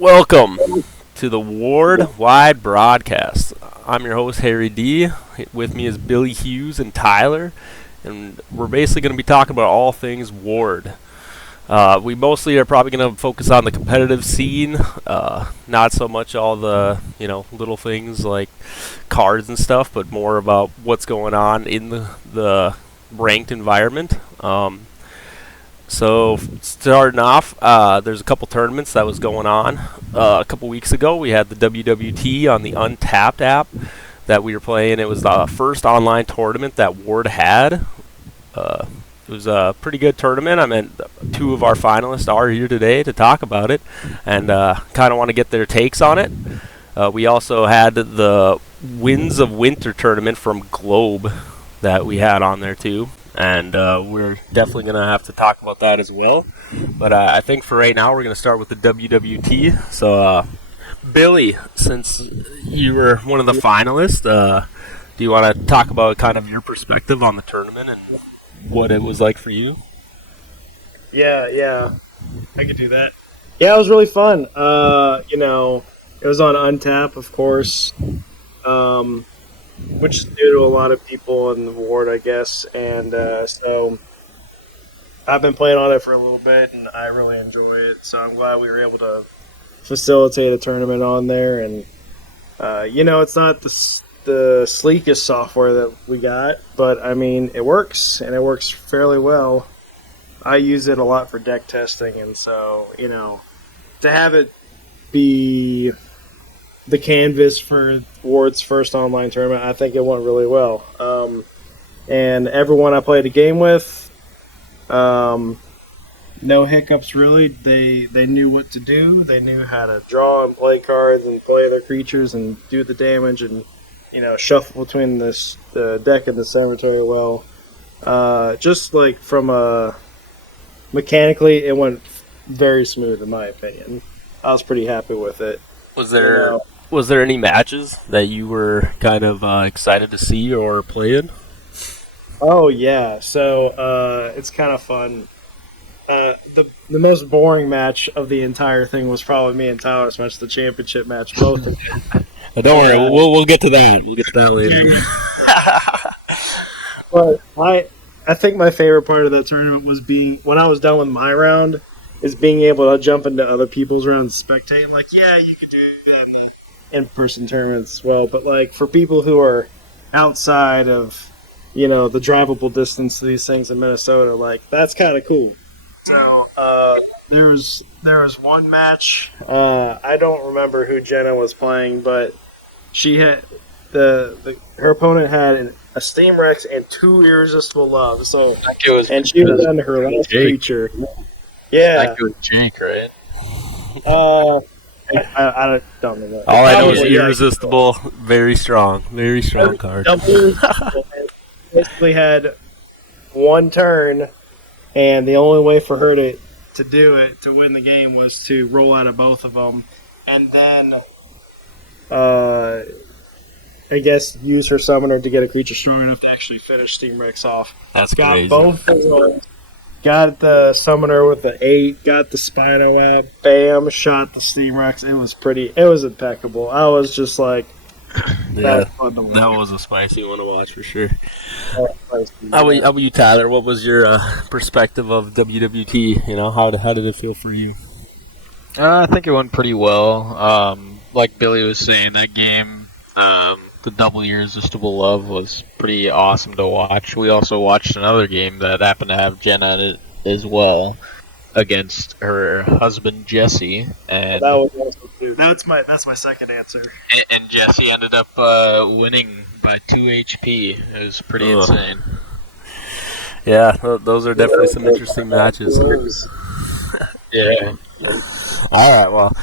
Welcome to the Ward Wide Broadcast. I'm your host, Harry D. With me is Billehhoos and Tyler, and we're basically going to be talking about all things Ward. We mostly are probably going to focus on the competitive scene, not so much all the little things like cards and stuff, but more about what's going on in the ranked environment. So starting off, there's a couple tournaments that was going on. A couple weeks ago, we had the WWT on the Untap app that we were playing. It was the first online tournament that Ward had. It was a pretty good tournament. I mean, two of our finalists are here today to talk about it and kind of want to get their takes on it. We also had the Winds of Winter tournament from Globe that we had on there too. And we're definitely going to have to talk about that as well. But I think for right now, we're going to start with the WWT. So, Billy, since you were one of the finalists, do you want to talk about kind of your perspective on the tournament and what it was like for you? Yeah, I could do that. Yeah, it was really fun. It was on Untap, of course. Which is new to a lot of people in the ward, I guess. And so I've been playing on it for a little bit, and I really enjoy it. So I'm glad we were able to facilitate a tournament on there. And, it's not the sleekest software that we got, but, I mean, it works, and it works fairly well. I use it a lot for deck testing, and so, to have it be the canvas for Ward's first online tournament, I think it went really well. And everyone I played a game with, no hiccups really. They knew what to do. They knew how to draw and play cards and play their creatures and do the damage and shuffle between the deck and the cemetery well. Just like from mechanically, it went very smooth in my opinion. I was pretty happy with it. Was there any matches that you were kind of excited to see or play in? Oh yeah, so it's kind of fun. The most boring match of the entire thing was probably me and Tyler's match, the championship match. Both. Don't worry, we'll get to that. We'll get to that later. But I think my favorite part of that tournament was when I was done with my round, is being able to jump into other people's rounds and spectate. Like, yeah, you could do that in the in-person tournaments as well, but like for people who are outside of the drivable distance to these things in Minnesota, like that's kind of cool. So there was one match, I don't remember who Jenna was playing, but she had her opponent had a Steam Rex and two Irresistible Love, so and she was on her last creature. Yeah, that was Jake, right? I don't know that. All I know is Irresistible, very strong card. Basically had one turn, and the only way for her to do it, to win the game, was to roll out of both of them, and then I guess use her summoner to get a creature strong enough to actually finish Steam Rex off. That's crazy. Both of them. Got the summoner with the 8, got the Spino out, bam, shot the Steam Rex. It was impeccable. I was just like, that was a spicy one to watch for sure. How about you, Tyler? What was your perspective of WWT? How did it feel for you? I think it went pretty well. Like Billy was saying, that game, the double Irresistible Love, was pretty awesome to watch. We also watched another game that happened to have Jen on it as well, against her husband Jesse, and that was awesome too. That's my second answer. And Jesse ended up winning by 2 HP. It was pretty insane. Yeah, those are definitely some interesting matches. Yeah. All right, well,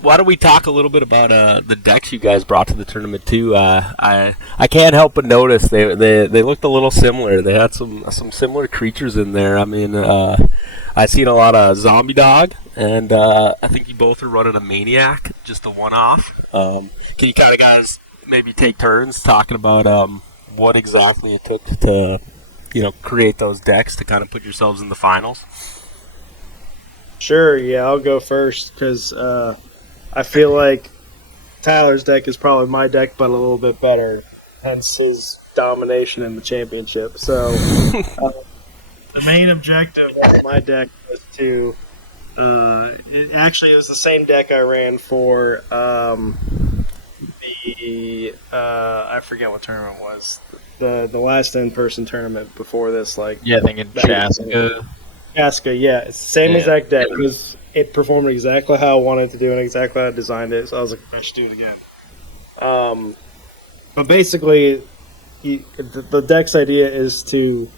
why don't we talk a little bit about the decks you guys brought to the tournament too? I can't help but notice they looked a little similar. They had some similar creatures in there. I mean, I seen a lot of Zombie Dog, and I think you both are running a Maniac, just a one-off. Can you kind of guys maybe take turns talking about what exactly it took to create those decks to kind of put yourselves in the finals? Sure, yeah, I'll go first because I feel like Tyler's deck is probably my deck, but a little bit better. Hence his domination in the championship. So the main objective of my deck was to. It was the same deck I ran for I forget what tournament it was. The last in-person tournament before this, I think in Chaska. Chaska, yeah. It's the same exact deck. It performed exactly how I wanted to do and exactly how I designed it, so I was like, I should do it again. But basically, the deck's idea is to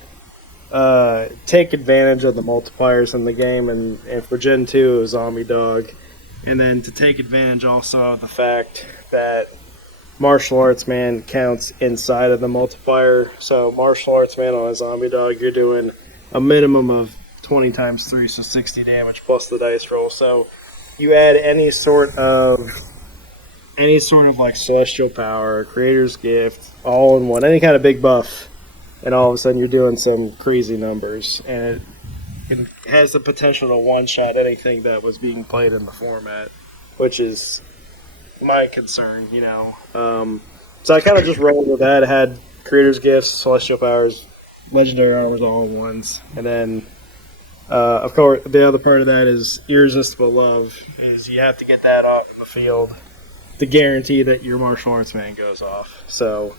take advantage of the multipliers in the game, and for Gen 2 it was Zombie Dog, and then to take advantage also of the fact that Martial Arts Man counts inside of the multiplier. So Martial Arts Man on a Zombie Dog, you're doing a minimum of 20 times 3, so 60 damage plus the dice roll. So you add any sort of like Celestial Power, Creator's Gift, all in one, any kind of big buff, and all of a sudden you're doing some crazy numbers, and it has the potential to one-shot anything that was being played in the format, which is my concern, So I kind of just rolled with that. I had Creator's Gifts, Celestial Powers, Legendary Armors all in ones, and then, of course, the other part of that is Irresistible Love, is you have to get that off in the field to guarantee that your Martial Arts Man goes off. So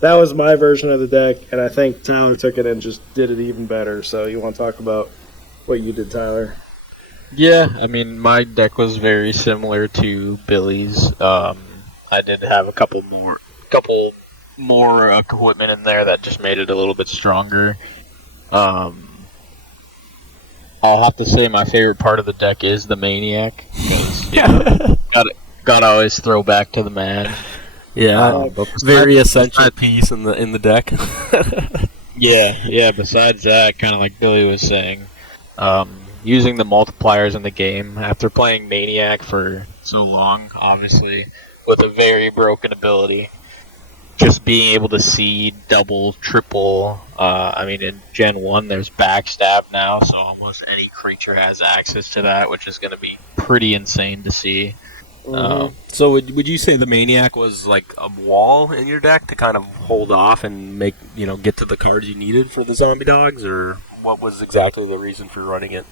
that was my version of the deck, and I think Tyler took it and just did it even better. So you want to talk about what you did, Tyler? Yeah, I mean, my deck was very similar to Billy's. I did have a couple more equipment in there that just made it a little bit stronger. I'll have to say my favorite part of the deck is the Maniac, because gotta always throw back to the man. Yeah, very essential piece in the deck. Yeah. Besides that, kind of like Billy was saying, using the multipliers in the game after playing Maniac for so long, obviously with a very broken ability, just being able to see double, triple. I mean, in Gen 1, there's backstab now, so almost any creature has access to that, which is going to be pretty insane to see. So would you say the Maniac was like a wall in your deck to kind of hold off and make get to the cards you needed for the Zombie Dogs, or what was exactly the reason for running it?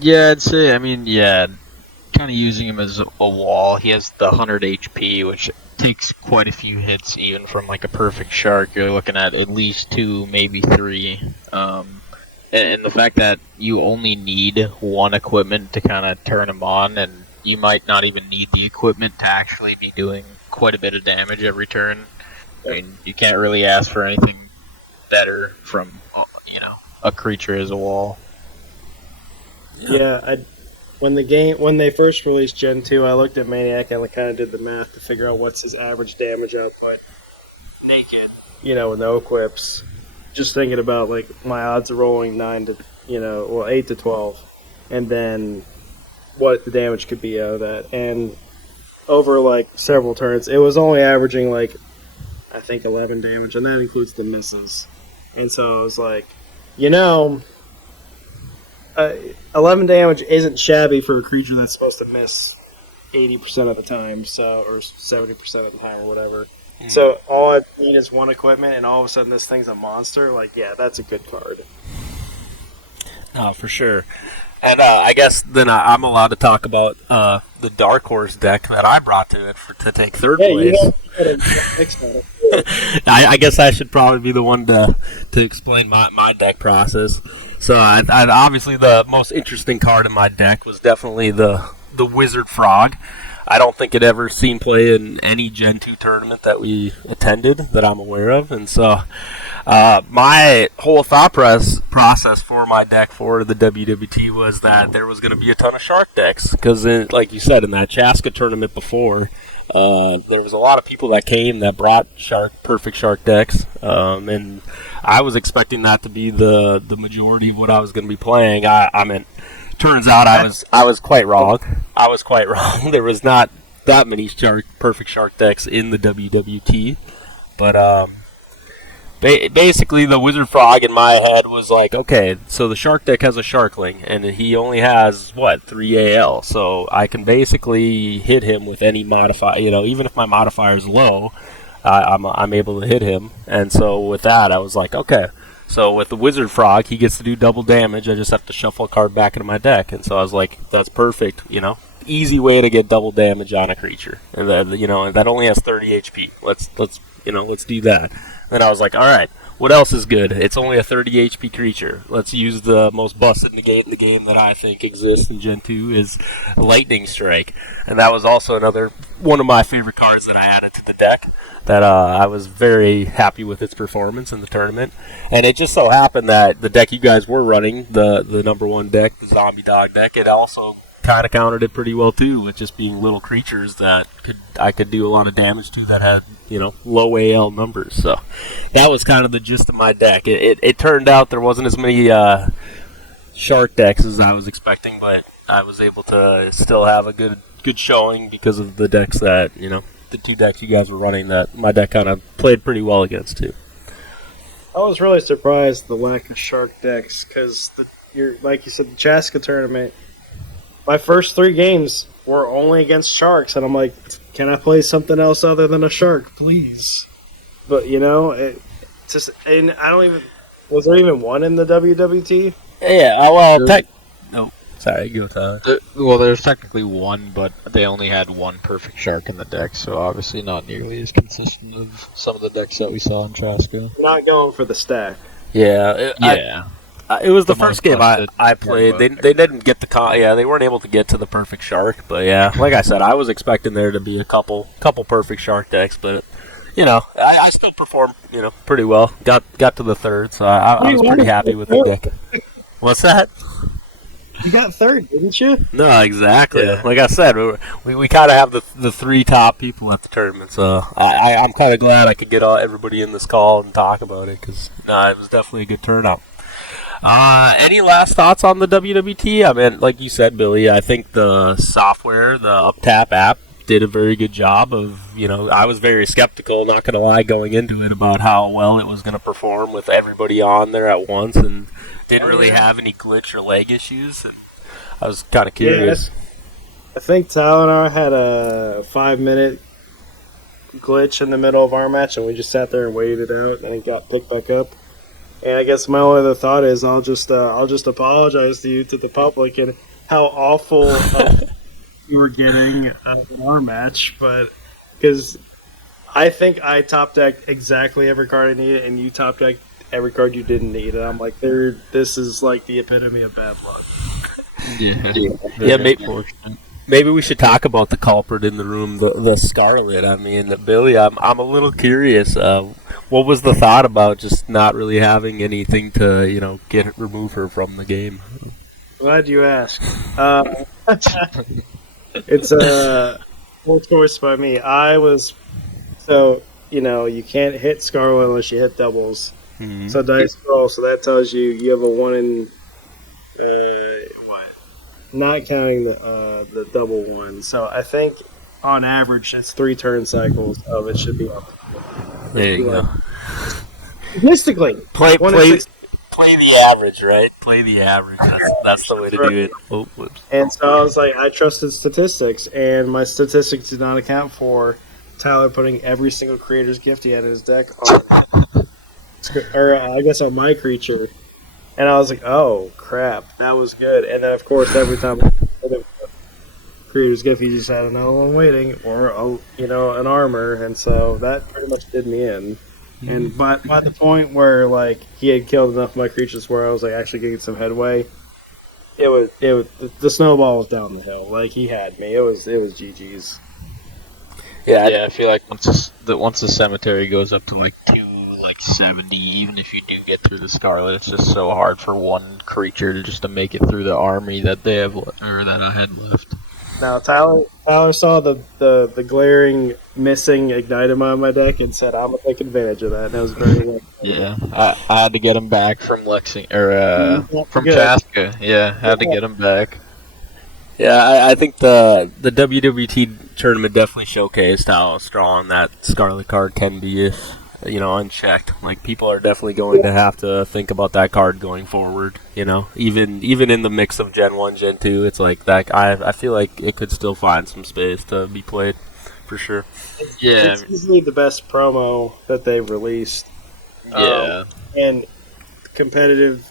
Yeah, I'd say, kind of using him as a wall. He has the 100 HP, which takes quite a few hits even from like a perfect shark. You're looking at least 2, maybe 3. And the fact that you only need one equipment to kind of turn him on, and you might not even need the equipment to actually be doing quite a bit of damage every turn. I mean, you can't really ask for anything better from, a creature as a wall. Yeah, when they first released Gen 2, I looked at Maniac and I kind of did the math to figure out what's his average damage output naked, with no equips. Just thinking about like my odds of rolling 8 to 12, and then what the damage could be out of that. And over like several turns, it was only averaging like I think 11 damage, and that includes the misses. And so I was like, 11 damage isn't shabby for a creature that's supposed to miss 80% of the time, or 70% of the time, or whatever. So all I need is one equipment, and all of a sudden this thing's a monster. Like, yeah, that's a good card. Oh, for sure. And I guess then I'm allowed to talk about the Dark Horse deck that I brought to it to take third place. I guess I should probably be the one to explain my deck process. So I obviously the most interesting card in my deck was definitely the Wizard Frog. I don't think it ever seen play in any Gen 2 tournament that we attended that I'm aware of. And so my whole thought process for my deck for the WWT was that there was going to be a ton of shark decks. Because, like you said, in that Chaska tournament before, there was a lot of people that came that brought perfect shark decks. And I was expecting that to be the majority of what I was going to be playing. Turns out I was quite wrong. There was not that many perfect shark decks in the WWT, but basically the Wizard Frog in my head was like, okay, so the Shark deck has a Sharkling, and he only has, 3 AL, so I can basically hit him with any modifier, even if my modifier is low, I'm able to hit him, and so with that, I was like, okay, so with the Wizard Frog, he gets to do double damage, I just have to shuffle a card back into my deck, and so I was like, that's perfect, easy way to get double damage on a creature, and that only has 30 HP, let's do that. Then I was like, all right, what else is good? It's only a 30 HP creature. Let's use the most busted negate in the game that I think exists in Gen 2 is Lightning Strike. And that was also another one of my favorite cards that I added to the deck that I was very happy with its performance in the tournament. And it just so happened that the deck you guys were running, the number one deck, the Zombie Dog deck, it also kind of countered it pretty well too, with just being little creatures that I could do a lot of damage to that had low AL numbers. So that was kind of the gist of my deck. It turned out there wasn't as many Shark decks as I was expecting, but I was able to still have a good showing because of the decks that the 2 decks you guys were running that my deck kind of played pretty well against too. I was really surprised the lack of Shark decks because like you said, the Chaska tournament. My first 3 games were only against Sharks, and I'm like, can I play something else other than a Shark, please? But, and I don't even... Was there even one in the WWT? Yeah, sorry, go Tyler. There's technically one, but they only had one perfect Shark in the deck, so obviously not nearly as consistent of some of the decks that we saw in Chaska. Not going for the stack. Yeah. It was the first game I played. They didn't get they weren't able to get to the perfect Shark, but yeah, like I said, I was expecting there to be a couple perfect Shark decks, but I still performed pretty well. Got to the third, so I was pretty happy with the deck. What's that? You got third, didn't you? No, exactly. Yeah. Like I said, we kind of have the 3 top people at the tournament, so I'm kind of glad I could get everybody in this call and talk about it because it was definitely a good turnout. Any last thoughts on the WWT? I mean, like you said, Billy, I think the software, the Untap app, did a very good job of, I was very skeptical, not going to lie, going into it about how well it was going to perform with everybody on there at once and didn't really have any glitch or lag issues. And I was kind of curious. Yeah, I think Tyler and I had a 5-minute glitch in the middle of our match, and we just sat there and waited it out, and it got picked back up. And I guess my only other thought is I'll just apologize to you, to the public, and how awful you were getting in our match. But because I think I top decked exactly every card I needed, and you top decked every card you didn't need. And I'm like, this is like the epitome of bad luck. Yeah. Maybe we should talk about the culprit in the room, the Scarlet. I mean, Billy, I'm a little curious. What was the thought about just not really having anything to, remove her from the game? Glad you asked. It's a poor choice by me. You can't hit Scarlet unless you hit doubles. Mm-hmm. So dice roll. So that tells you have a 1 in not counting the double 1. So I think on average it's 3 turn cycles of it should be up. There you go. Statistically, play the average, right? Play the average. That's the way to do it. Oh, whoops. And so I was like, I trusted statistics, and my statistics did not account for Tyler putting every single creator's gift he had in his deck on, on my creature. And I was like, oh, crap, that was good. And then, of course, every time I put a creator's gift, he just had another one waiting, or, an armor. And so that pretty much did me in. Mm-hmm. And by the point where, he had killed enough of my creatures where I was, actually getting some headway, the snowball was down the hill. He had me. It was GG's. Yeah, I feel like once the cemetery goes up to, 270, even if you do get through the Scarlet, it's just so hard for one creature to make it through the army that they have, or that I had left. Now, Tyler saw the glaring missing Ignitum on my deck and said, I'm going to take advantage of that, and that was very well. Yeah, I had to get him back from from Chaska. Yeah, had to get him back. Yeah, I think the WWT tournament definitely showcased how strong that Scarlet card can be unchecked. Like, people are definitely going to have to think about that card going forward. Even in the mix of Gen 1, Gen 2, it's like that. I feel like it could still find some space to be played, for sure. Yeah, It's easily the best promo that they've released. yeah. And competitive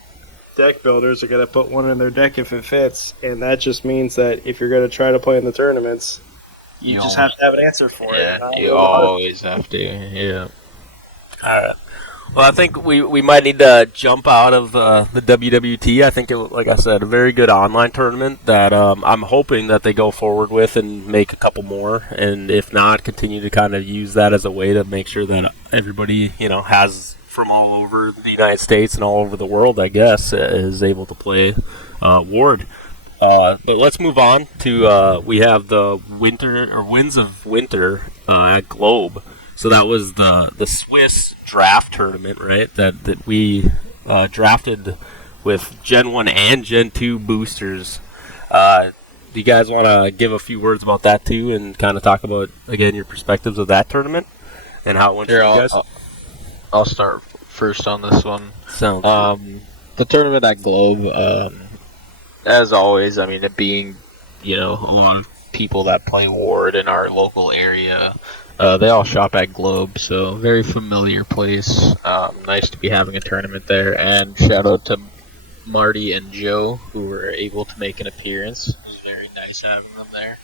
deck builders are going to put one in their deck if it fits, and that just means that if you're going to try to play in the tournaments, you just have to have an answer for Yeah, it. you always have to. Yeah. All right. Well, I think we might need to jump out of the WWT. I think, like I said, a very good online tournament that I'm hoping that they go forward with and make a couple more. And if not, continue to kind of use that as a way to make sure that everybody, has from all over the United States and all over the world, I guess, is able to play Ward. But let's move on to we have the Winds of Winter at Globe. So that was the Swiss draft tournament, right? That we drafted with Gen 1 and Gen 2 boosters. Do you guys want to give a few words about that too, and kind of talk about again your perspectives of that tournament and how it went for you guys? I'll start first on this one. Sounds the tournament at Globe, as always. I mean, it being a lot of people that play Ward in our local area. They all shop at Globe, so very familiar place. Nice to be having a tournament there, and shout out to Marty and Joe, who were able to make an appearance. It was very nice having them there.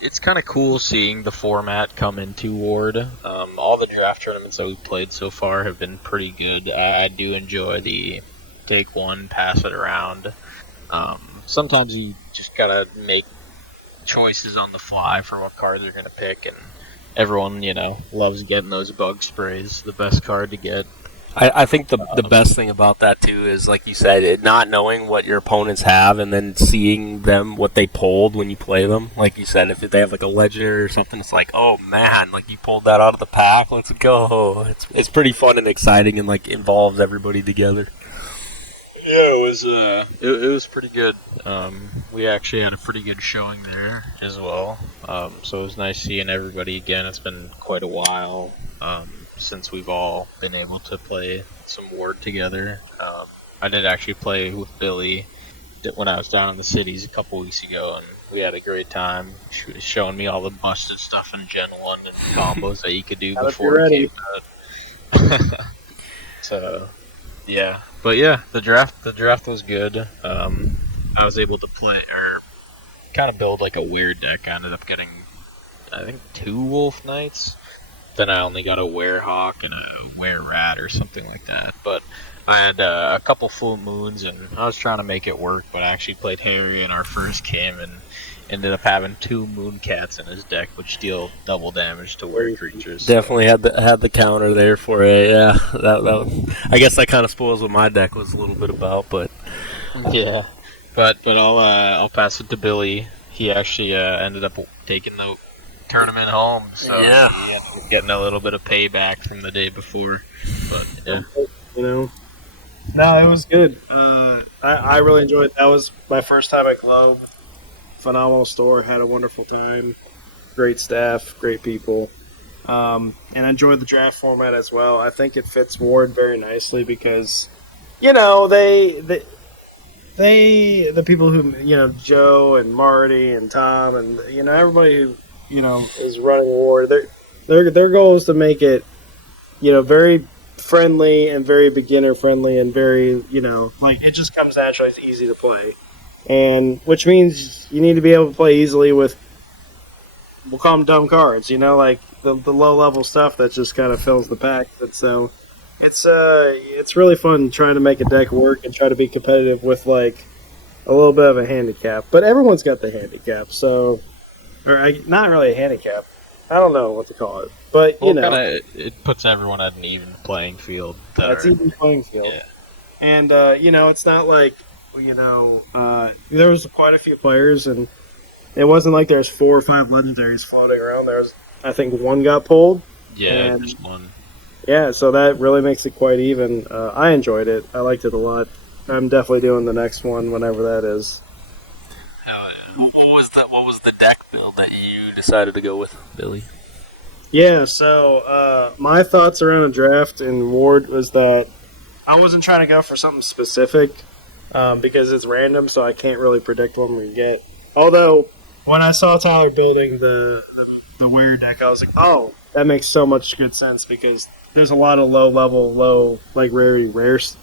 It's kind of cool seeing the format come into Ward. All the draft tournaments that we've played so far have been pretty good. I do enjoy the take one, pass it around. Sometimes you just gotta make choices on the fly for what card they're gonna pick, and everyone, loves getting those bug sprays. The best card to get. I think the best thing about that too is, like you said, not knowing what your opponents have and then seeing them what they pulled when you play them. Like you said, if they have like a legendary or something, it's like, oh man, like you pulled that out of the pack. Let's go. It's pretty fun and exciting and like involves everybody together. Yeah, it was pretty good. We actually had a pretty good showing there as well. So it was nice seeing everybody again. It's been quite a while since we've all been able to play some Ward together. I did actually play with Billy when I was down in the cities a couple weeks ago, and we had a great time. She was showing me all the busted stuff in Gen 1 and combos that you could do before it came out. So, yeah. But yeah, the draft was good. I was able to play or kind of build like a weird deck. I ended up getting, I think, 2 Wolf Knights. Then I only got a Werehawk and a Were-Rat or something like that. But I had a couple full moons, and I was trying to make it work. But I actually played Harry in our first game and ended up having 2 Mooncats in his deck, which deal double damage to Were creatures. Definitely had the counter there for it. Yeah, that I guess that kind of spoils what my deck was a little bit about, but yeah. But I'll pass it to Billy. He actually ended up taking the tournament home, so yeah, he ended up getting a little bit of payback from the day before. But yeah, No, it was good. I really enjoyed it. That was my first time at Globe. Phenomenal store. Had a wonderful time. Great staff. Great people. And I enjoyed the draft format as well. I think it fits Ward very nicely because, the people who, Joe and Marty and Tom and, everybody who, is running Ward, their goal is to make it, very friendly and very beginner friendly and very, like it just comes naturally. It's easy to play. And which means you need to be able to play easily with, we'll call them dumb cards, like the low level stuff that just kind of fills the pack. But so it's really fun trying to make a deck work and try to be competitive with like a little bit of a handicap. But everyone's got the handicap, not really a handicap. I don't know what to call it, but it puts everyone at an even playing field. It's even playing field, yeah. And it's not like. There was quite a few players, and it wasn't like there's 4 or 5 legendaries floating around. There was, I think, 1 got pulled. Yeah, just 1. Yeah, so that really makes it quite even. I enjoyed it. I liked it a lot. I'm definitely doing the next one whenever that is. Hell yeah. What was the deck build that you decided to go with, Billy? Yeah, so my thoughts around a draft in Ward was that I wasn't trying to go for something specific because it's random, so I can't really predict what I'm going to get. Although, when I saw Tyler building the Wear deck, I was like, oh, that makes so much good sense because there's a lot of low, like rare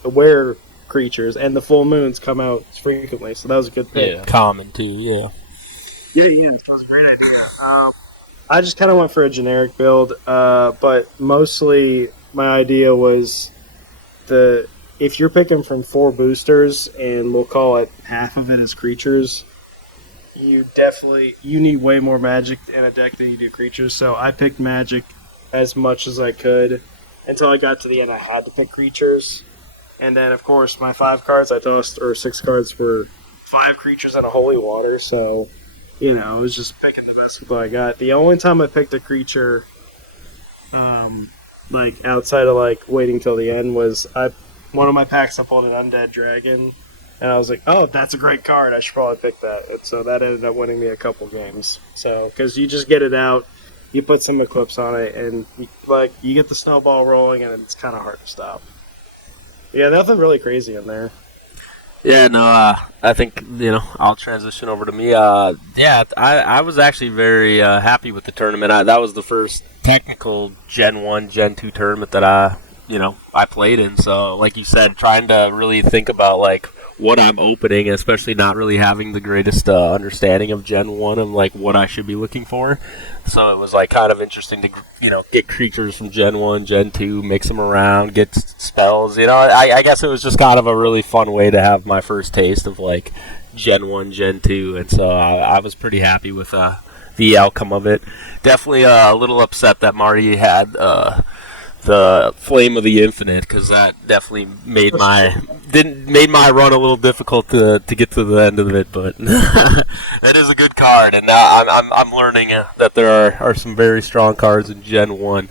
Wear creatures, and the full moons come out frequently, so that was a good pick. Yeah, common too, yeah. Yeah, that was a great idea. I just kind of went for a generic build, but mostly my idea was if you're picking from 4 boosters, and we'll call it half of it as creatures, you need way more magic in a deck than you do creatures. So I picked magic as much as I could until I got to the end. I had to pick creatures, and then of course my 5 cards I tossed, or 6 cards, were 5 creatures and a holy water. So I was just picking the best with what I got. The only time I picked a creature, like outside of like waiting till the end, was one of my packs I pulled an undead dragon, and I was like, oh, that's a great card. I should probably pick that. And so that ended up winning me a couple games. So because you just get it out, you put some Eclipse on it, and you get the snowball rolling, and it's kind of hard to stop. Yeah, nothing really crazy in there. Yeah, no, I think, I'll transition over to me. I was actually very happy with the tournament. That was the first technical Gen 1, Gen 2 tournament that I played in. So, like you said, trying to really think about, like, what I'm opening, especially not really having the greatest understanding of Gen 1 and, like, what I should be looking for. So it was, like, kind of interesting to, get creatures from Gen 1, Gen 2, mix them around, get spells. I guess it was just kind of a really fun way to have my first taste of, like, Gen 1, Gen 2. And so I was pretty happy with the outcome of it. Definitely a little upset that Marty had the Flame of the Infinite, because that definitely made my run a little difficult to get to the end of it. But it is a good card, and now I'm learning that there are some very strong cards in Gen 1.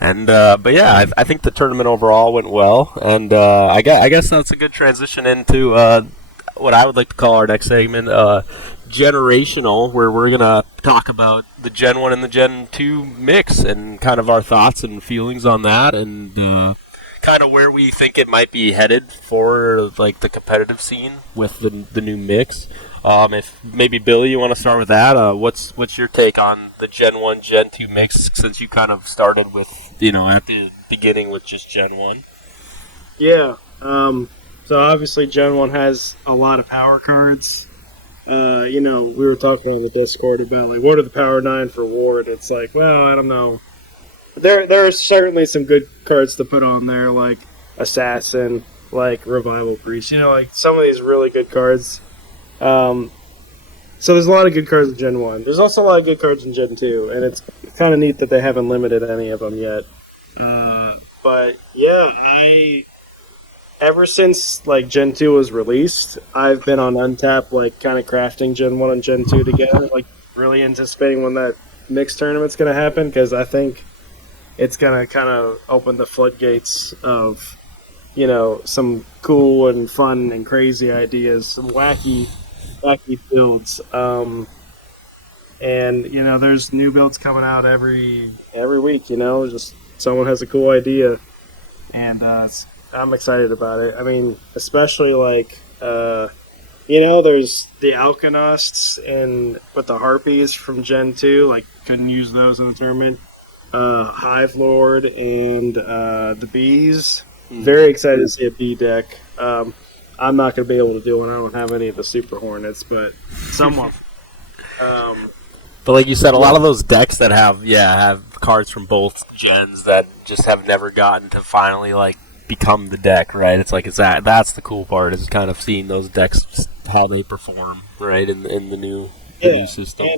And but yeah, I think the tournament overall went well, and I guess that's a good transition into what I would like to call our next segment, generational, where we're going to talk about the Gen 1 and the Gen 2 mix and kind of our thoughts and feelings on that, and kind of where we think it might be headed for like the competitive scene with the new mix. If maybe Billy, you want to start with that? What's your take on the Gen 1, Gen 2 mix, since you kind of started with, at the beginning with just Gen 1? Yeah. So obviously Gen 1 has a lot of power cards. We were talking on the Discord about, like, what are the power 9 for Ward? It's like, well, I don't know. There are certainly some good cards to put on there, like Assassin, like Revival Priest. Like some of these really good cards. So there's a lot of good cards in Gen 1. There's also a lot of good cards in Gen 2, and it's kind of neat that they haven't limited any of them yet. But yeah, ever since like Gen 2 was released, I've been on Untap, like kind of crafting Gen 1 and Gen 2 together, like really anticipating when that mixed tournament's going to happen, because I think it's going to kind of open the floodgates of, some cool and fun and crazy ideas, some wacky builds. And, there's new builds coming out every week, just someone has a cool idea. And I'm excited about it. I mean, especially like, there's the Alkenosts and with the Harpies from Gen 2, like couldn't use those in the tournament. Hive Lord and the Bees. Very excited to see a bee deck. I'm not going to be able to do one. I don't have any of the Super Hornets, but someone. But like you said, a lot of those decks that have cards from both gens that just have never gotten to finally like become the deck, right? It's like that's the cool part, is kind of seeing those decks, how they perform, right, in the new system.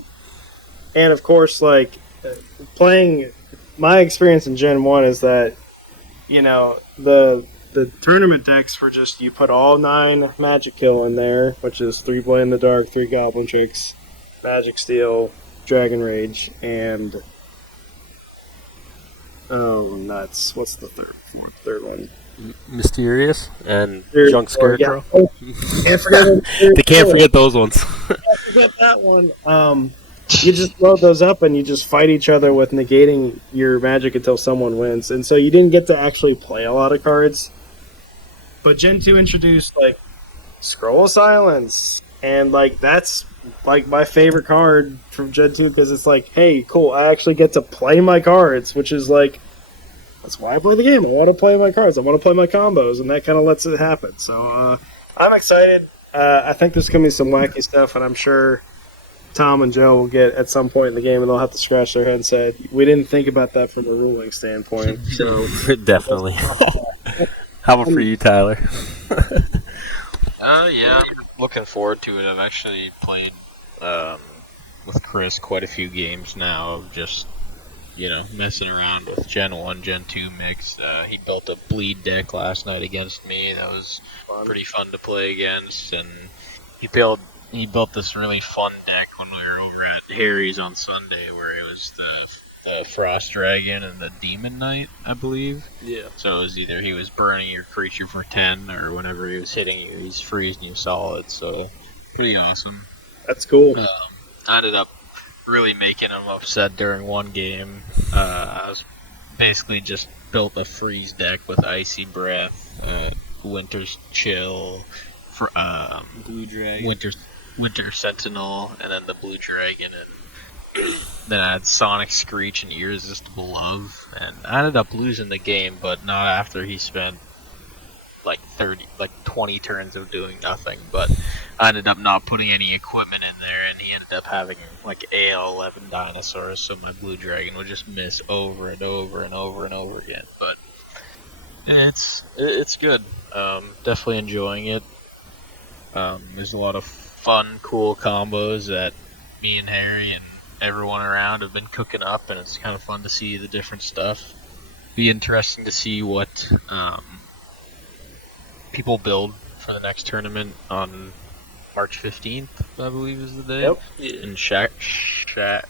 And of course, like playing, my experience in Gen 1 is that the tournament decks were just, you put all 9 Magic Kill in there, which is 3 Blade in the Dark, 3 Goblin Tricks, Magic Steel, Dragon Rage, and nuts. What's the third one? Mysterious and Junk Scarecrow. Yeah. Can't forget they can't forget those ones. with that one. You just load those up and you just fight each other with negating your magic until someone wins. And so you didn't get to actually play a lot of cards. But Gen 2 introduced like Scroll of Silence, and like that's like my favorite card from Gen 2 because it's like, hey, cool, I actually get to play my cards, which is like that's why I play the game. I want to play my cards. I want to play my combos, and that kind of lets it happen. So I'm excited. I think there's going to be some wacky stuff, and I'm sure Tom and Joe will get at some point in the game, and they'll have to scratch their head and say, we didn't think about that from a ruling standpoint. So Definitely. How about for you, Tyler? Yeah, I'm looking forward to it. I've actually played with Chris quite a few games now of just, messing around with Gen 1, Gen 2 mix. He built a bleed deck last night against me. That was pretty fun to play against, and he built this really fun deck when we were over at Harry's on Sunday, where it was the Frost Dragon and the Demon Knight, I believe. Yeah. So it was either he was burning your creature for 10, or whenever he was hitting you, he's freezing you solid. So pretty awesome. That's cool. I ended up really making him upset during one game. I was basically just built a freeze deck with Icy Breath, Winter's Chill, for Blue Dragon. Winter Sentinel, and then the Blue Dragon, and then I had Sonic Screech and Irresistible Love, and I ended up losing the game, but not after he spent like 20 turns of doing nothing. But I ended up not putting any equipment in there, and he ended up having like AL11 dinosaurs, so my Blue Dragon would just miss over and over and over and over again. But it's good. Definitely enjoying it. There's a lot of fun, cool combos that me and Harry and everyone around have been cooking up, and it's kind of fun to see the different stuff. Be interesting to see what people build for the next tournament on March 15th, I believe is the day. Yep. In Shakopee.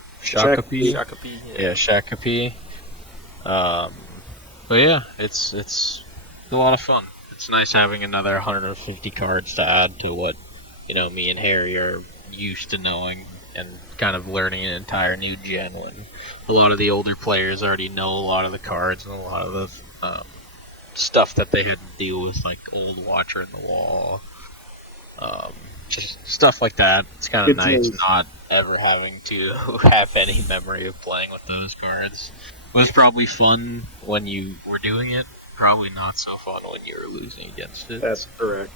Yeah, Shakopee. But yeah, it's a lot of fun. It's nice having another 150 cards to add to what, me and Harry are used to knowing, and kind of learning an entire new gen when a lot of the older players already know a lot of the cards and a lot of the stuff that they had to deal with, like Old Watcher in the Wall. Just stuff like that. It's kind of nice not ever having to have any memory of playing with those cards. It was probably fun when you were doing it, probably not so fun when you were losing against it. That's correct.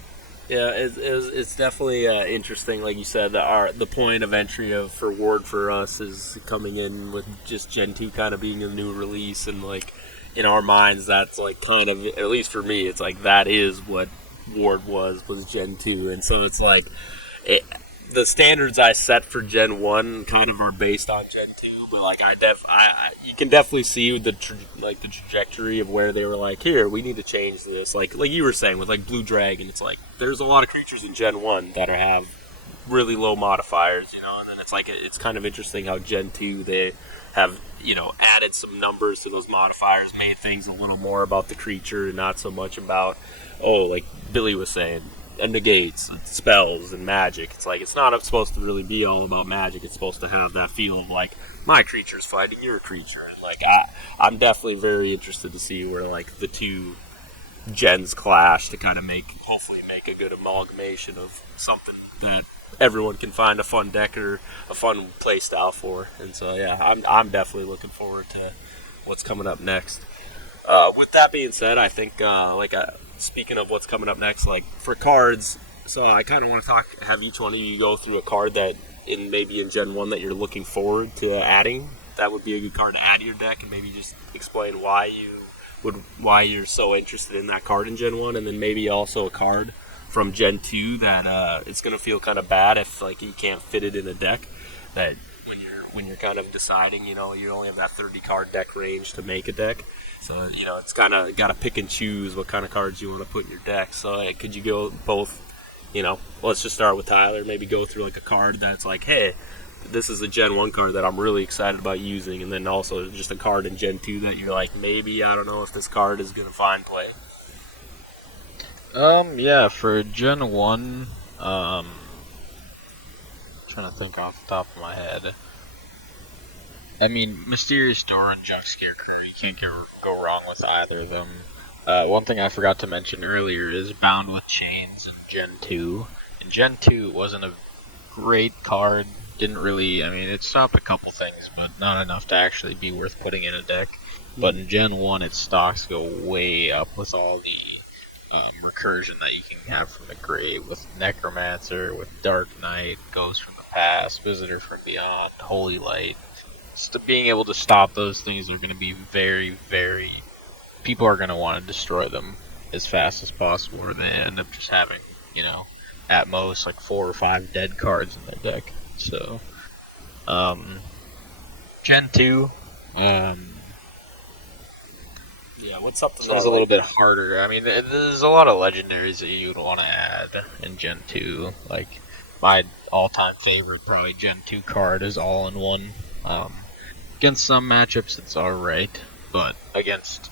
Yeah, it's definitely interesting. Like you said, the point of entry for Ward for us is coming in with just Gen 2 kind of being a new release, and like in our minds, that's like kind of, at least for me, it's like that is what Ward was Gen 2, and so it's like the standards I set for Gen 1 kind of are based on Gen 2. But like you can definitely see the trajectory of where they were like, here, we need to change this. Like you were saying with like Blue Dragon, it's like there's a lot of creatures in Gen 1 that have really low modifiers, and then it's like it's kind of interesting how Gen 2 they have added some numbers to those modifiers, made things a little more about the creature and not so much about like Billy was saying, and negates, spells, and magic. It's like it's not supposed to really be all about magic. It's supposed to have that feel of like my creature's fighting your creature. Like I'm definitely very interested to see where like the two gens clash to kind of hopefully make a good amalgamation of something that everyone can find a fun deck or a fun play style for. And so yeah, I'm definitely looking forward to what's coming up next. With that being said, I think speaking of what's coming up next, like for cards, so I kind of want to have each one of you go through a card that maybe in Gen 1 that you're looking forward to adding. That would be a good card to add to your deck, and maybe just explain why you're so interested in that card in Gen 1, and then maybe also a card from Gen 2 that it's going to feel kind of bad if like you can't fit it in a deck, that when you're kind of deciding, you only have that 30 card deck range to make a deck. So, it's kind of got to pick and choose what kind of cards you want to put in your deck. So, could you go both, let's just start with Tyler, maybe go through like a card that's like, hey, this is a Gen 1 card that I'm really excited about using, and then also just a card in Gen 2 that you're like, maybe, I don't know if this card is going to find play. Yeah, for Gen 1, trying to think off the top of my head. I mean, Mysterious Door and Junk Scarecrow, you can't go wrong with either of them. One thing I forgot to mention earlier is Bound with Chains in Gen 2. In Gen 2, it wasn't a great card. Didn't really, I mean, it stopped a couple things, but not enough to actually be worth putting in a deck. But in Gen 1, its stocks go way up with all the recursion that you can have from the grave, with Necromancer, with Dark Knight, Ghost from the Past, Visitor from Beyond, Holy Light. Being able to stop those things are going to be very, very... People are going to want to destroy them as fast as possible, or they end up just having, you know, at most like 4 or 5 dead cards in their deck. So, Gen 2, Yeah, what's something this that one's a little bit harder. I mean, there's a lot of legendaries that you would want to add in Gen 2. Like, my all-time favorite, probably Gen 2 card is All-in-One. Against some matchups, it's alright, but against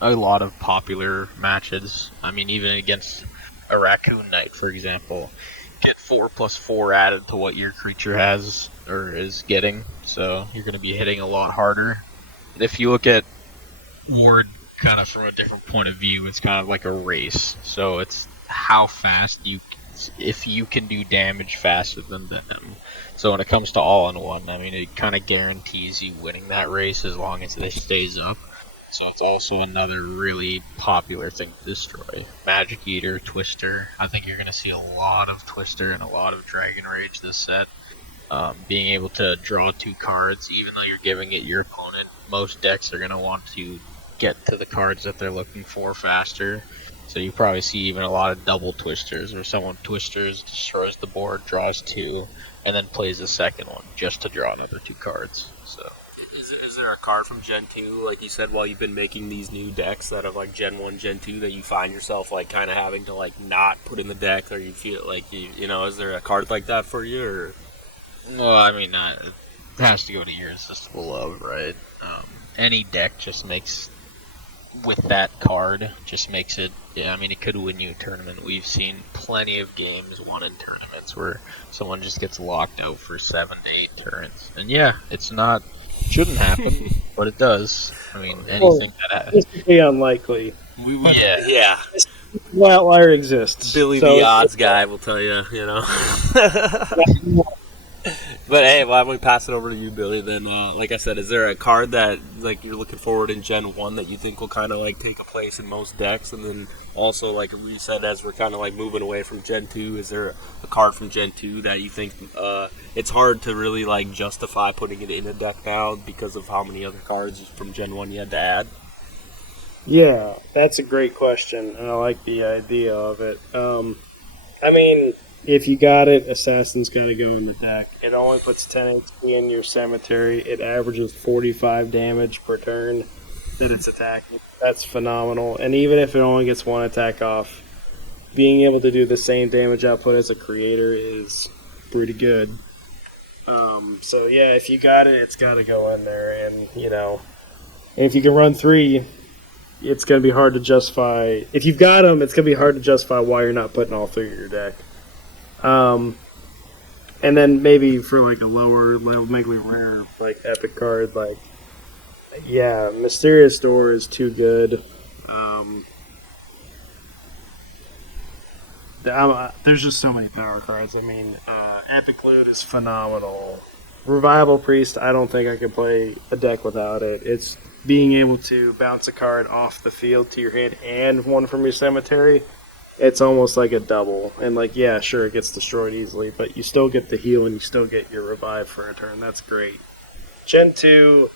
a lot of popular matches, I mean, even against a Raccoon Knight, for example, get 4+4 added to what your creature has, or is getting, so you're going to be hitting a lot harder. And if you look at Ward kind of from a different point of view, it's kind of like a race, so it's how fast if you can do damage faster than them. So when it comes to All-in-One, I mean, it kind of guarantees you winning that race as long as it stays up. So it's also another really popular thing to destroy. Magic Eater, Twister. I think you're going to see a lot of Twister and a lot of Dragon Rage this set. Being able to draw 2 cards, even though you're giving it your opponent, most decks are going to want to get to the cards that they're looking for faster. So you probably see even a lot of double Twisters, where someone Twisters, destroys the board, draws 2, and then plays the second one just to draw another 2 cards. So, is there a card from Gen 2, like you said, while you've been making these new decks that of like Gen 1, Gen 2, that you find yourself like kind of having to like not put in the deck, or you feel like you know, is there a card like that for you? Or no, I mean, it has to go to Irresistible Love, right? Any deck just makes, with that card, just makes it, yeah, I mean, it could win you a tournament. We've seen plenty of games won in tournaments where someone just gets locked out for 7 to 8 turns. And yeah, shouldn't happen, but it does. I mean, anything that happens. It's unlikely. Yeah. No outlier exists. Billy So- the odds guy will tell you, you know. But hey, why don't we pass it over to you, Billy? Then, like I said, is there a card that like you're looking forward in Gen 1 that you think will kind of like take a place in most decks? And then also, like we said, as we're kind of like moving away from Gen 2, is there a card from Gen 2 that you think it's hard to really like justify putting it in a deck now because of how many other cards from Gen 1 you had to add? Yeah, that's a great question, and I like the idea of it. I mean, if you got it, Assassin's got to go in the deck. It only puts 10 HP in your cemetery. It averages 45 damage per turn that it's attacking. That's phenomenal. And even if it only gets 1 attack off, being able to do the same damage output as a creator is pretty good. So yeah, if you got it, it's got to go in there. And, you know, if you can run 3... it's going to be hard to justify. If you've got them, it's going to be hard to justify why you're not putting all 3 in your deck. And then maybe for like a lower, mainly rare, like epic card, like, yeah, Mysterious Door is too good. There's just so many power cards. I mean, Epic Loot is phenomenal. Revival Priest, I don't think I could play a deck without it. It's being able to bounce a card off the field to your hand and one from your cemetery. It's almost like a double. And, like, yeah, sure, it gets destroyed easily, but you still get the heal and you still get your revive for a turn. That's great. Gen 2,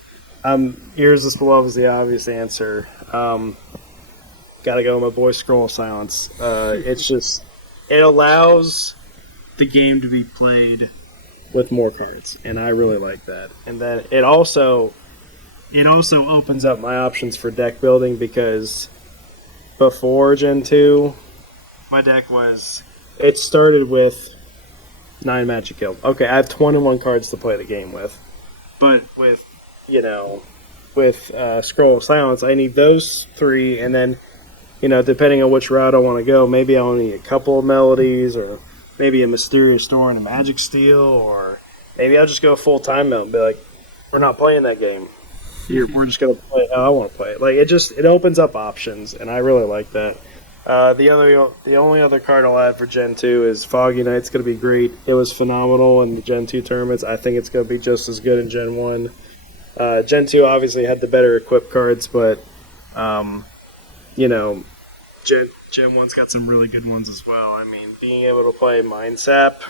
Irresistible Love is the obvious answer. Gotta go with my boy Scroll of Silence. It's just, it allows the game to be played with more cards, and I really like that. And then it also opens up my options for deck building, because before Gen 2, my deck it started with 9 Magic Guild. Okay, I have 21 cards to play the game with. But with Scroll of Silence, I need those 3, and then, depending on which route I want to go, maybe I'll need a couple of melodies or maybe a Mysterious Door and a Magic Steel, or maybe I'll just go full time melt and be like, we're not playing that game. We're just gonna play how I want to play it. Like it opens up options, and I really like that. The only other card I'll add for Gen 2 is Foggy Knight's going to be great. It was phenomenal in the Gen 2 tournaments. I think it's going to be just as good in Gen 1. Gen 2 obviously had the better equipped cards, but you know, Gen 1's got some really good ones as well. I mean, being able to play Mind Sap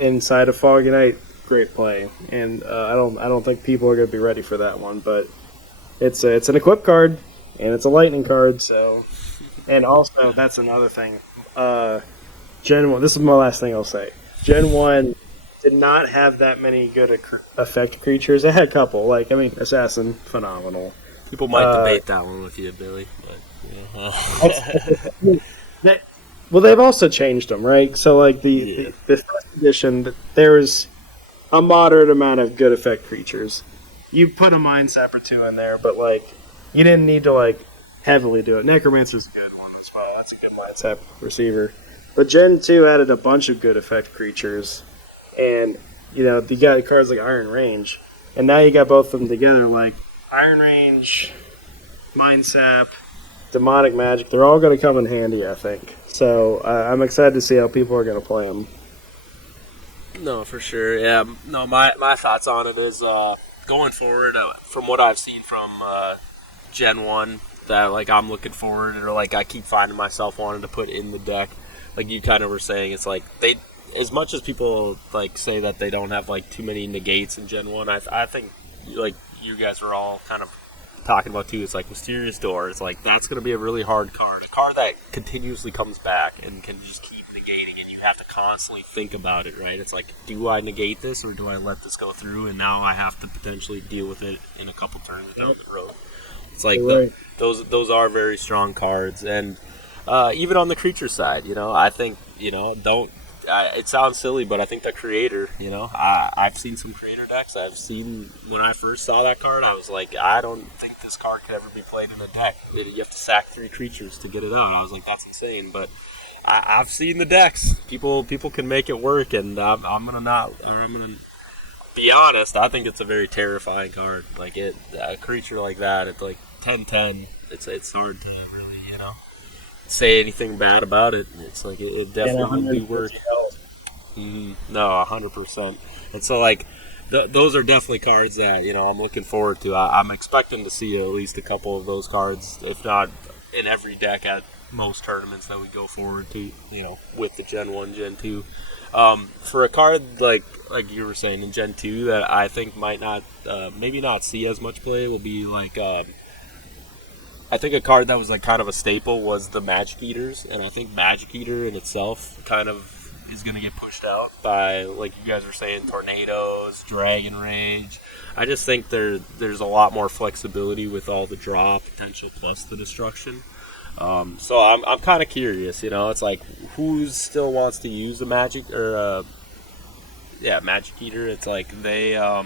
inside of Foggy Knight, great play. And I don't think people are going to be ready for that one, but it's an equipped card and it's a lightning card, so. And also, that's another thing. Gen 1, this is my last thing I'll say. Gen 1 did not have that many good effect creatures. It had a couple. Like, I mean, Assassin, phenomenal. People might debate that one with you, Billy. But, well, they've also changed them, right? So, like, the first edition, there was a moderate amount of good effect creatures. You put a Mind Sap or two in there, but, like, you didn't need to, like, heavily do it. Necromancer's a good one as well. That's a good Mind Sap receiver. But Gen 2 added a bunch of good effect creatures. And, you know, you got cards like Iron Range. And now you got both of them together, like Iron Range, Mind Sap, Demonic Magic. They're all going to come in handy, I think. So I'm excited to see how people are going to play them. No, for sure. Yeah. No, my thoughts on it is going forward, from what I've seen from Gen 1, that like I'm looking forward, or like I keep finding myself wanting to put in the deck. Like you kind of were saying, it's like they, as much as people like say that they don't have like too many negates in Gen 1, I think like you guys were all kind of talking about too. It's like Mysterious Door. It's like that's going to be a really hard card, a card that continuously comes back and can just keep negating, and you have to constantly think about it, right? It's like, do I negate this or do I let this go through, and now I have to potentially deal with it in a couple turns down the road. It's like those are very strong cards, and even on the creature side, you know, I think, you know, it sounds silly, but I think the creator, you know, I've seen some creator decks. I've seen, when I first saw that card, I was like, I don't think this card could ever be played in a deck. You have to sack 3 creatures to get it out. I was like, that's insane, but I've seen the decks. People can make it work, and I'm gonna be honest. I think it's a very terrifying card. Like a creature like that, it's like 10/10. It's hard to really, you know, say anything bad about it. It's like it definitely would be worth. No, 100%. And so like those are definitely cards that, you know, I'm looking forward to. I'm expecting to see at least a couple of those cards, if not in every deck at most tournaments that we go forward to, you know, with the Gen 1, Gen 2. For a card like you were saying in Gen 2 that I think might not, maybe not see as much play, will be like, I think a card that was like kind of a staple was the Magic Eaters, and I think Magic Eater in itself kind of is going to get pushed out by, like you guys were saying, Tornadoes, Dragon Rage. I just think there's a lot more flexibility with all the draw potential plus the destruction. So I'm kind of curious, you know, it's like, who still wants to use a Magic Eater? It's like they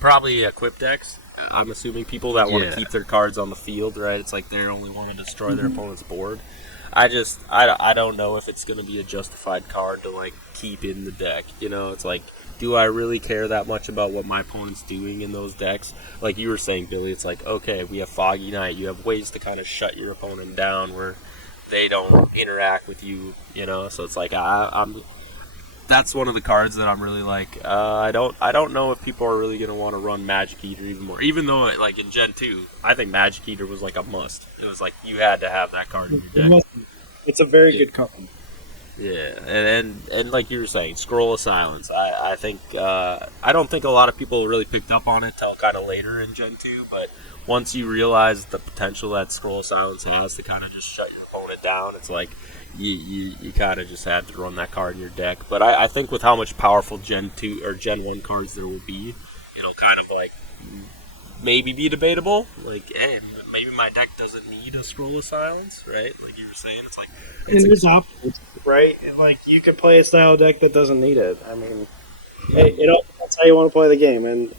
probably equip decks. I'm assuming people that want to keep their cards on the field, right? It's like they only want to destroy their opponent's board. I don't know if it's going to be a justified card to like keep in the deck. You know, it's like, do I really care that much about what my opponent's doing in those decks? Like you were saying, Billy, it's like, okay, we have Foggy Knight. You have ways to kind of shut your opponent down where they don't interact with you, you know? So it's like, that's one of the cards that I'm really like, I don't know if people are really going to want to run Magic Eater even more. Even though, like in Gen 2, I think Magic Eater was like a must. It was like, you had to have that card in your deck. It's a very good card. Yeah, and like you were saying, Scroll of Silence. I think I don't think a lot of people really picked up on it till kind of later in Gen 2, but once you realize the potential that Scroll of Silence has to kind of just shut your opponent down, it's like you kind of just had to run that card in your deck. But I think with how much powerful Gen 2 or Gen 1 cards there will be, it'll kind of like maybe be debatable. Like, hey, maybe my deck doesn't need a Scroll of Silence, right? Like you were saying, it's like there's options, right? And like you can play a style deck that doesn't need it. I mean, hey, that's how you want to play the game, and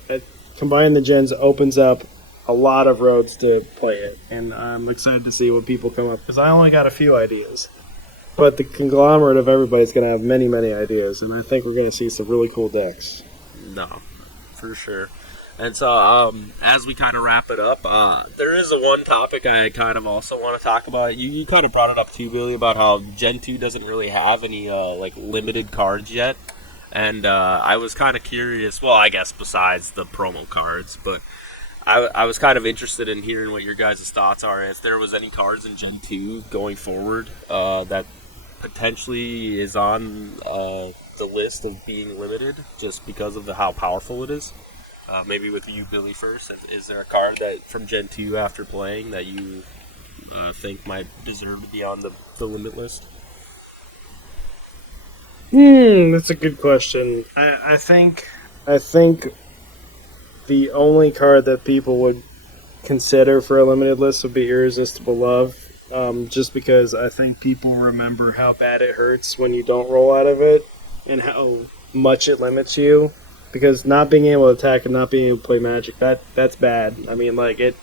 combining the gens opens up a lot of roads to play it. And I'm excited to see what people come up, because I only got a few ideas. but the conglomerate of everybody's going to have many, many ideas, and I think we're going to see some really cool decks. No, for sure. And so, as we kind of wrap it up, there is one topic I kind of also want to talk about. You kind of brought it up too, Billy, about how Gen 2 doesn't really have any limited cards yet. And I was kind of curious, well, I guess besides the promo cards, but I was kind of interested in hearing what your guys' thoughts are. If there was any cards in Gen 2 going forward that potentially is on the list of being limited just because of how powerful it is. Maybe with you, Billy, first. Is there a card that from Gen 2 after playing that you think might deserve to be on the limit list? That's a good question. I think the only card that people would consider for a limited list would be Irresistible Love, just because I think people remember how bad it hurts when you don't roll out of it and how much it limits you. Because not being able to attack and not being able to play Magic, that's bad. I mean, like, it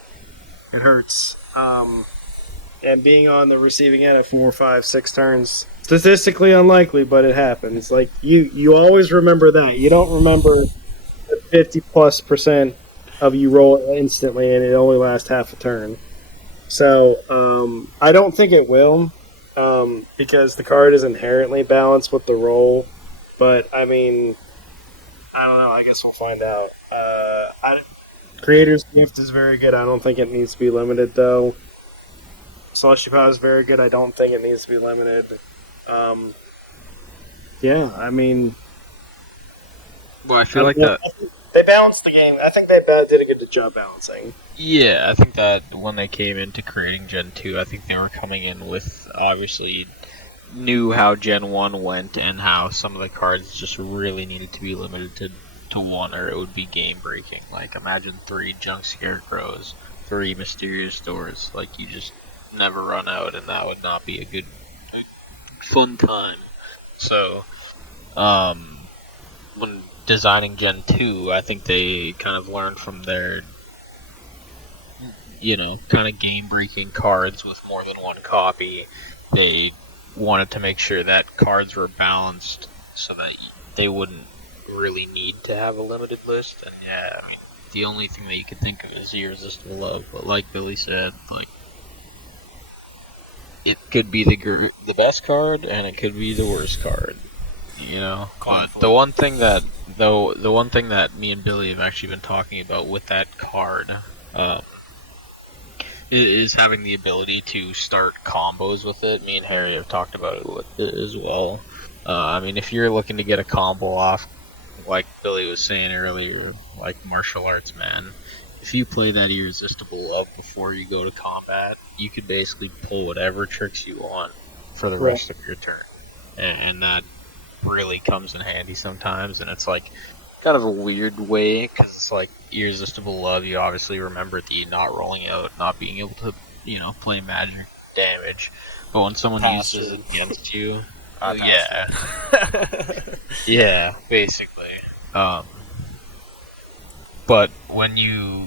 hurts. And being on the receiving end at 4, 5, 6 turns, statistically unlikely, but it happens. Like, you always remember that. You don't remember the 50+% of you roll instantly and it only lasts half a turn. So, I don't think it will, because the card is inherently balanced with the roll. But, I mean, I don't know. I guess we'll find out. Creator's Gift is very good. I don't think it needs to be limited, though. Celestial Power is very good. I don't think it needs to be limited. Yeah, I mean... Well, I feel like that... They balanced the game. I think they did a good job balancing. Yeah, I think that when they came into creating Gen 2, I think they were coming in with, obviously, knew how Gen 1 went and how some of the cards just really needed to be limited to 1 or it would be game breaking. Like, imagine 3 Junk Scarecrows, 3 Mysterious Doors. Like, you just never run out, and that would not be a fun time. So, when designing Gen 2, I think they kind of learned from their, kind of game-breaking cards with more than 1 copy. They wanted to make sure that cards were balanced so that they wouldn't really need to have a limited list. And yeah, I mean, the only thing that you could think of is Irresistible Love. But like Billy said, like, it could be the best card and it could be the worst card. But the one thing that me and Billy have actually been talking about with that card is having the ability to start combos with it. Me and Harry have talked about it with it as well. I mean, if you're looking to get a combo off, like Billy was saying earlier, like Martial Arts Man, if you play that Irresistible Love before you go to combat, you could basically pull whatever tricks you want for the rest of your turn. And that really comes in handy sometimes, and it's like kind of a weird way, because it's like Irresistible Love, you obviously remember the not rolling out, not being able to, play magic damage, but when someone uses it against you, yeah, basically. But when you...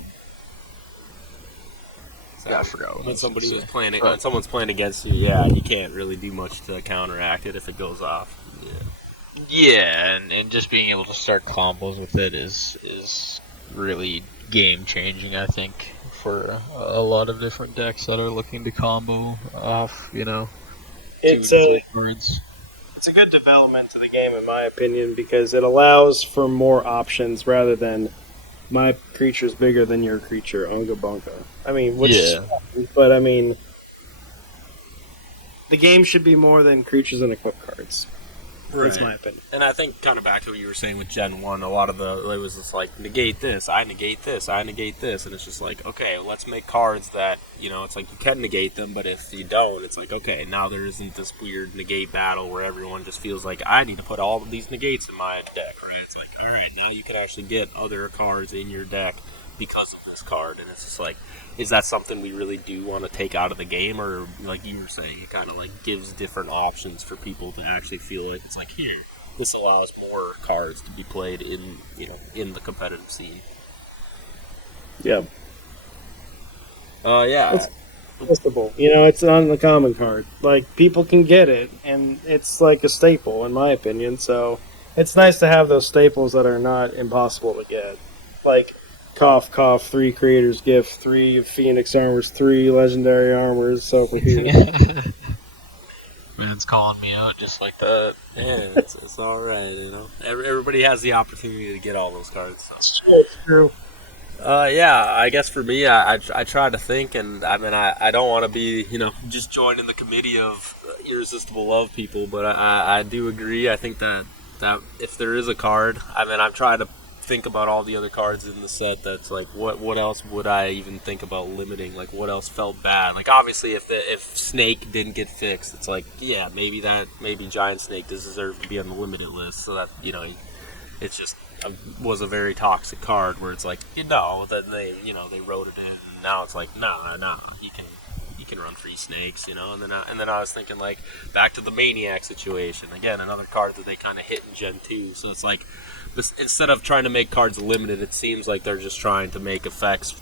I forgot when somebody was playing it, when someone's playing against you, you can't really do much to counteract it if it goes off. Yeah, and just being able to start combos with it is really game changing, I think, for a lot of different decks that are looking to combo off, It's a good development to the game, in my opinion, because it allows for more options rather than my creature's bigger than your creature, Unga Bunga. I mean, but I mean, the game should be more than creatures and equip cards. Right. That's my opinion. And I think, kind of back to what you were saying with Gen 1, a lot of it was just like, negate this, I negate this, I negate this, and it's just like, okay, let's make cards that, it's like you can negate them, but if you don't, it's like, okay, now there isn't this weird negate battle where everyone just feels like, I need to put all of these negates in my deck, right? It's like, alright, now you can actually get other cards in your deck because of this card, and it's just like, is that something we really do want to take out of the game, or like you were saying, it kind of like gives different options for people to actually feel like it's like, here, this allows more cards to be played in in the competitive scene. Yeah. Yeah. accessible. It's not an uncommon card. Like, people can get it, and it's like a staple, in my opinion. So it's nice to have those staples that are not impossible to get. Like, cough, cough, 3 creators gift, 3 Phoenix armors, 3 legendary armors, so for Man's calling me out just like that. Yeah, it's all right. Everybody has the opportunity to get all those cards. So. It's true. Yeah, I guess for me, I try to think, and I mean, I don't want to be, just joining the committee of irresistible love people, but I do agree. I think that if there is a card, I mean, I'm trying to think about all the other cards in the set. That's like, what else would I even think about limiting? Like, what else felt bad? Like, obviously, if Snake didn't get fixed, it's like, yeah, maybe Giant Snake does deserve to be on the limited list. So that it's just was a very toxic card where it's like, that they wrote it in, and now it's like, no, he can run free snakes, and then I was thinking, like, back to the Maniac situation again, another card that they kind of hit in Gen 2. So it's like, instead of trying to make cards limited, it seems like they're just trying to make effects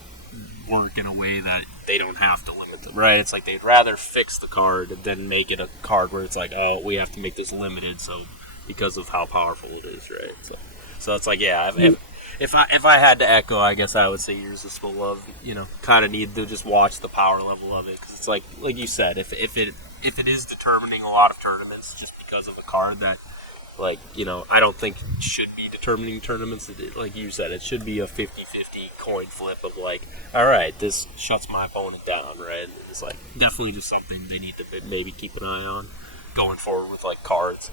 work in a way that they don't have to limit them, right? It's like they'd rather fix the card than make it a card where it's like, oh, we have to make this limited, so because of how powerful it is, right? So it's like, yeah, if I had to echo, I guess I would say Irresistible Love, kind of need to just watch the power level of it, because it's like you said, if it is determining a lot of tournaments just because of a card that, like, I don't think should be determining tournaments. Like you said, it should be a 50-50 coin flip of like, all right, this shuts my opponent down, right? And it's like definitely just something they need to maybe keep an eye on going forward with like cards.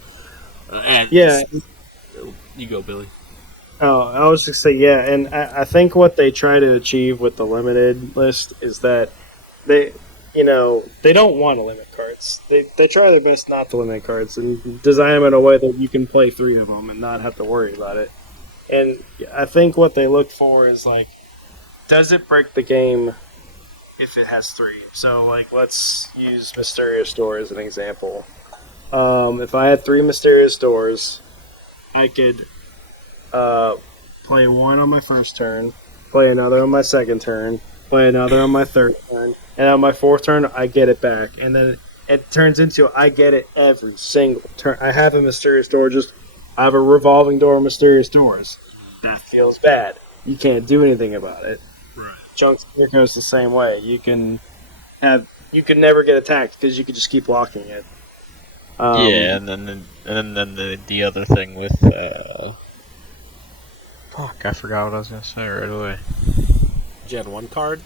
And yeah, you go, Billy. Oh, I was just say yeah, and I think what they try to achieve with the limited list is that they don't want to limit cards. They try their best not to limit cards and design them in a way that you can play 3 of them and not have to worry about it. And I think what they look for is like, does it break the game if it has 3? So like, let's use Mysterious Door as an example. If I had 3 Mysterious Doors, I could play 1 on my first turn, play another on my second turn, play another on my third turn, and on my 4th turn, I get it back. And then it turns into I get it every single turn. I have a Mysterious Door, I have a revolving door of Mysterious Doors. That feels bad. You can't do anything about it. Right. Chunks here goes the same way. You can never get attacked because you can just keep blocking it. Yeah, and then the other thing with fuck, I forgot what I was gonna say right away. Gen 1 card?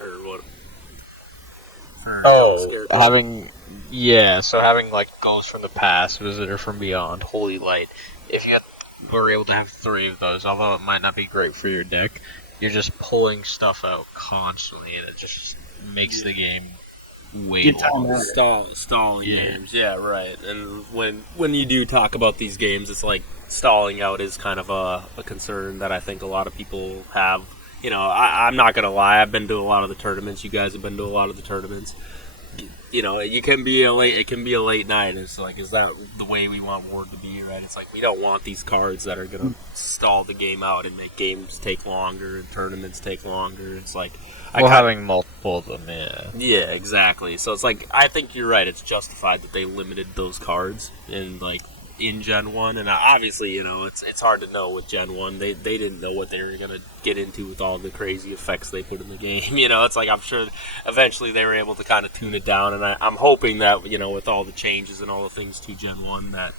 Or what? Having like Ghost from the Past, Visitor from Beyond, Holy Light. If you were able to have 3 of those, although it might not be great for your deck, you're just pulling stuff out constantly, and it just makes the game way longer. Stalling games, yeah, right. And when you do talk about these games, it's like stalling out is kind of a concern that I think a lot of people have. I'm not gonna lie, I've been to a lot of the tournaments. You guys have been to a lot of the tournaments. It can be a late night. It's like, is that the way we want Ward to be, right? It's like, we don't want these cards that are gonna stall the game out and make games take longer and tournaments take longer. It's like, having multiple of them, yeah. Yeah, exactly. So it's like, I think you're right. It's justified that they limited those cards in Gen 1, and obviously, it's hard to know with Gen 1. They didn't know what they were going to get into with all the crazy effects they put in the game. It's like, I'm sure eventually they were able to kind of tune it down, and I'm hoping that, with all the changes and all the things to Gen 1, that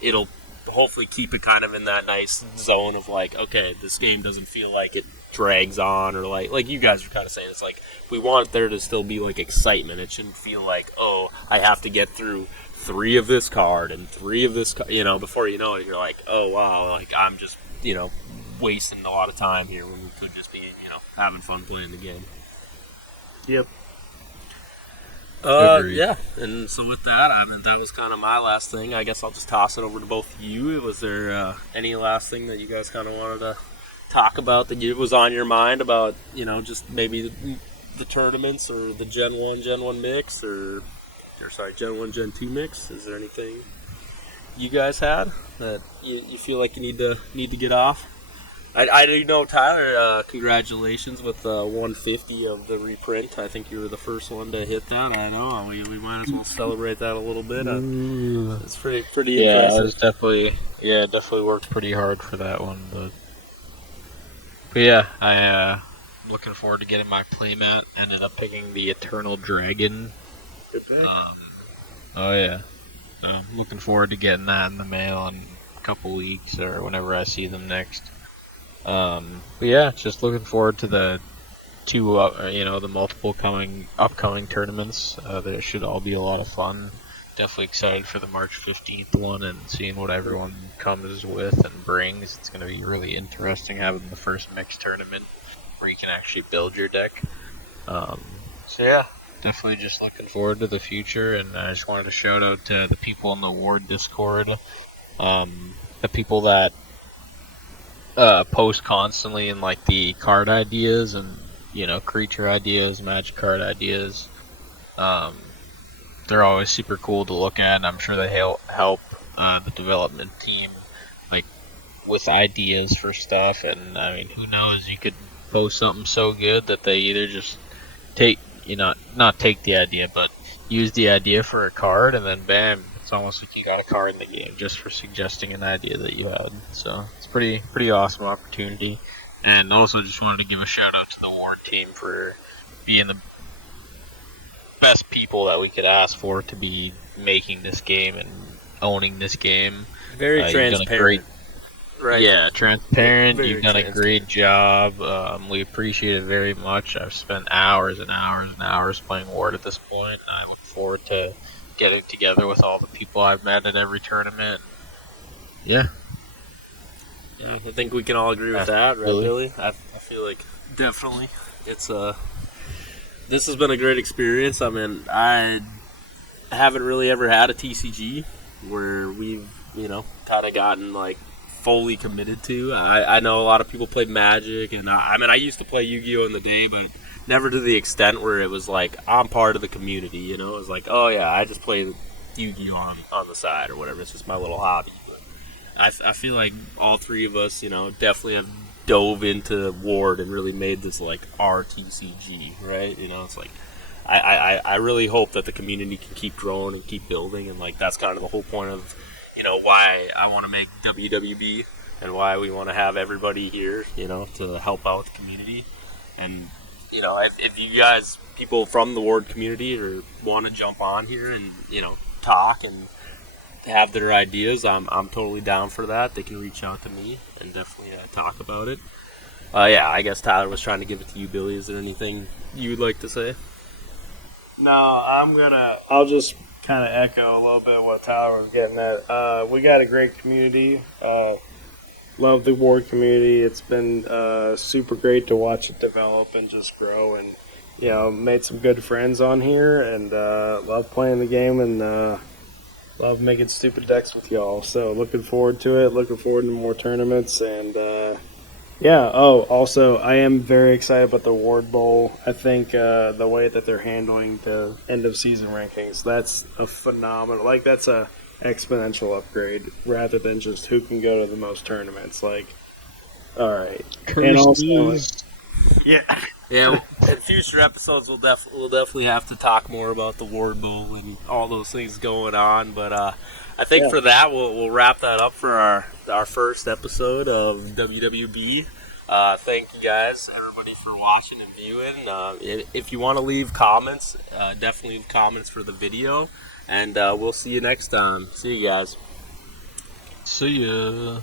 it'll hopefully keep it kind of in that nice zone of like, okay, this game doesn't feel like it drags on, or like you guys are kind of saying, it's like, we want there to still be like excitement. It shouldn't feel like, oh, I have to get through 3 of this card and 3 of this before you know it, you're like, oh wow, like I'm just wasting a lot of time here when we could just be having fun playing the game. Yep. Yeah, and so with that, that was kind of my last thing. I guess I'll just toss it over to both of you. Was there any last thing that you guys kind of wanted to talk about that was on your mind about, just maybe the tournaments or the Gen 1 mix, or Gen 1, Gen 2 mix? Is there anything you guys had that you feel like you need to get off? I do know, Tyler, congratulations with 150 of the reprint. I think you were the first one to hit that. I know. We might as well celebrate that a little bit. It's pretty Yeah, impressive. I was definitely worked pretty hard for that one, but yeah, I'm looking forward to getting my playmat. Ended up picking the Eternal Dragon. Good pick. Oh yeah, I'm looking forward to getting that in the mail in a couple weeks or whenever I see them next. But yeah, just looking forward to the the multiple upcoming tournaments. They should all be a lot of fun. Definitely excited for the March 15th one and seeing what everyone comes with and brings. It's going to be really interesting having the first mixed tournament where you can actually build your deck. So yeah, definitely just looking forward to the future. And I just wanted to shout out to the people in the Ward Discord, the people that post constantly in like the card ideas and creature ideas, magic card ideas. They're always super cool to look at, and I'm sure they help the development team like with ideas for stuff. And I mean, who knows? You could post something so good that they either just take not take the idea, but use the idea for a card, and then bam, it's almost like you got a card in the game just for suggesting an idea that you had. So it's pretty awesome opportunity. And also just wanted to give a shout out to the Ward team for being the best people that we could ask for to be making this game and owning this game. Very transparent. Right. Yeah, transparent. Very You've done a great job. We appreciate it very much. I've spent hours and hours and hours playing Ward at this point, and I look forward to getting together with all the people I've met at every tournament. Yeah. Yeah, I think we can all agree with that, right, Billy? I feel like definitely it's this has been a great experience. I mean, I haven't really ever had a TCG where we've kind of gotten like fully committed to. I know a lot of people play Magic, and I mean I used to play Yu-Gi-Oh in the day, but never to the extent where it was like I'm part of the community. It was like, oh yeah, I just play Yu-Gi-Oh on the side or whatever. It's just my little hobby. I feel like all three of us, definitely have dove into Ward and really made this like our TCG, right? It's like I really hope that the community can keep growing and keep building, and like that's kind of the whole point of why I want to make WWB and why we want to have everybody here, to help out the community. And if you guys, people from the Ward community, or want to jump on here and talk and have their ideas, I'm totally down for that. They can reach out to me and definitely talk about it. Yeah, I guess Tyler was trying to give it to you, Billy. Is there anything you would like to say? No, I'll just kind of echo a little bit what Tyler was getting at. We got a great community. Love the Ward community. It's been super great to watch it develop and just grow, and made some good friends on here, and love playing the game, and love making stupid decks with y'all. So looking forward to it. Looking forward to more tournaments. And yeah. Oh, also, I am very excited about the Ward Bowl. I think the way that they're handling the end of season rankings, that's a phenomenal. Like that's a exponential upgrade rather than just who can go to the most tournaments. Like, all right. And also, yeah. Yeah, in future episodes we'll definitely have to talk more about the Ward Bowl and all those things going on. But I think for that we'll wrap that up for our first episode of WWB. Thank you guys, everybody, for watching and viewing. If you want to leave comments, definitely leave comments for the video, and we'll see you next time. See you guys. See ya.